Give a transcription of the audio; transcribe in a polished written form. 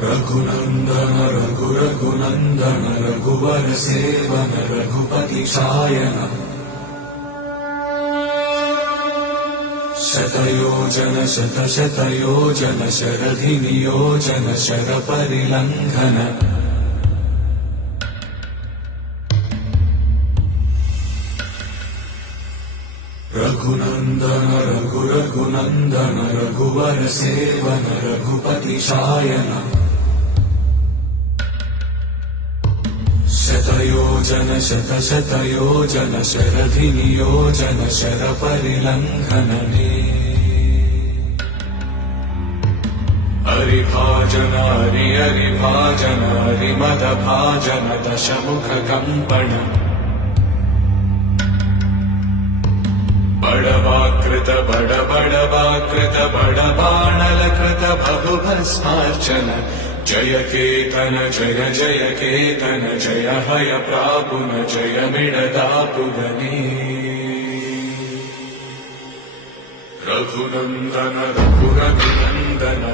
रघुनन्दन रघुनन्दन रघुवर seven Raghupati Shayan शतयोजन शतशतयोजन शरधि नियोजन शरपरिलङ्घन रघुनन्दन रघुनन्दन रघुवर seven Raghupati Shayan शतयोजन शतशतयोजन शरधि नियोजन शरपरिलङ्घन हरिभाजन हरिभाजन हरिमदभाजन दशमुख कंपन बड़वाकृत बड़बाणलकृत बहुभस्मार्चन जय केतन जय जय केतन जय हय प्रापुन जय मिडदापुगनी रघुनन्दन रघुनन्दन